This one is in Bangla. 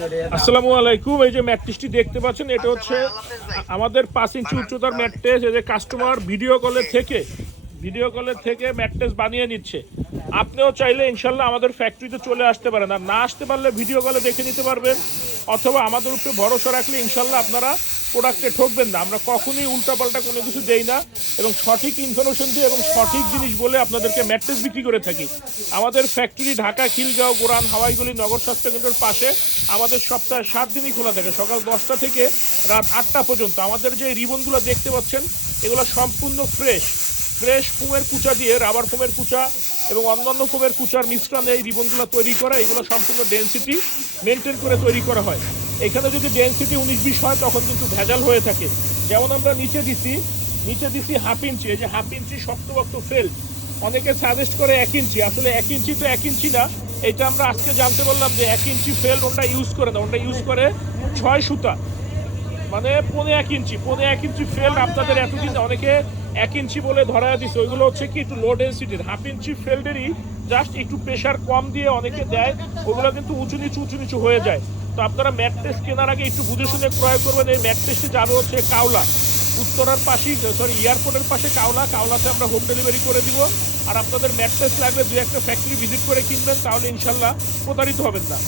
আসসালামু আলাইকুম। এই যে ম্যাট্রেসটি দেখতে পাচ্ছেন, এটা হচ্ছে আমাদের 5 ইঞ্চি উচ্চতার ম্যাট্রেস। এই যে কাস্টমার ভিডিও কলে থেকে ম্যাট্রেস বানিয়ে নিচ্ছে। আপনিও চাইলে ইনশাল্লাহ আমাদের ফ্যাক্টরিতে চলে আসতে পারেন, আর না আসতে পারলে ভিডিও কলে দেখে নিতে পারবেন, অথবা আমাদের উপরে ভরসা রাখলে ইনশাল্লাহ আপনারা প্রোডাক্টে ঠকবেন না। আমরা কখনোই উল্টাপাল্টা কোনো কিছু দেই না, এবং সঠিক ইনফরমেশন দিয়ে এবং সঠিক জিনিস বলে আপনাদেরকে ম্যাট্রেস বিক্রি করে থাকি। আমাদের ফ্যাক্টরি ঢাকা, খিলগাঁও, গোরান, হাওয়াইগুলি, নগর স্বাস্থ্য কেন্দ্রের পাশে। আমাদের সপ্তাহে 7 দিনই খোলা থাকে, সকাল 10টা থেকে রাত 8টা পর্যন্ত। আমাদের যে রিবনগুলো দেখতে পাচ্ছেন, এগুলো সম্পূর্ণ ফ্রেশ ফোমের কুচা দিয়ে, রাবার ফোমের কুচা এবং অন্যান্য ফোমের কুচার মিশ্রণে এই রিবনগুলো তৈরি করা। এগুলো সম্পূর্ণ ডেনসিটি মেনটেন করে তৈরি করা হয়। এখানে যদি ডেনসিটি 19-20 হয় তখন কিন্তু ভেজাল হয়ে থাকে। যেমন আমরা নিচে দিছি 1/2 ইঞ্চি। এই যে 1/2 ইঞ্চি শক্তপোক্ত ফেল্ট। অনেকে সাজেস্ট করে 1 ইঞ্চি, আসলে 1 ইঞ্চি তো 1 ইঞ্চি না। এটা আমরা আজকে জানতে বললাম যে 1 ইঞ্চি ফেল্ট ওটা ইউজ করে না, ওটা ইউজ করে 6 সুতা, মানে 1.5 ইঞ্চি ফেল্ট। আপনাদের এতদিন অনেকে 1 ইঞ্চি বলে ধরা দিচ্ছে, ওইগুলো হচ্ছে কি একটু লো ডেন্সিটির। 1/2 ইঞ্চি ফেল্টেরই জাস্ট একটু প্রেশার কম দিয়ে অনেকে দেয়, ওগুলো কিন্তু উঁচু নিচু হয়ে যায়। তো আপনারা ম্যাট্রেস কেনার আগে একটু বুঝে শুনে ক্রয় করবেন। এই ম্যাট্রেসটি যাবে হচ্ছে কাওলা, উত্তরার পাশেই, এয়ারপোর্টের পাশে কাওলাতে আমরা হোম ডেলিভারি করে দিব। আর আপনাদের ম্যাট্রেস লাগলে 2-1টা ফ্যাক্টরি ভিজিট করে কিনবেন, তাহলে ইনশাল্লাহ প্রতারিত হবেন না।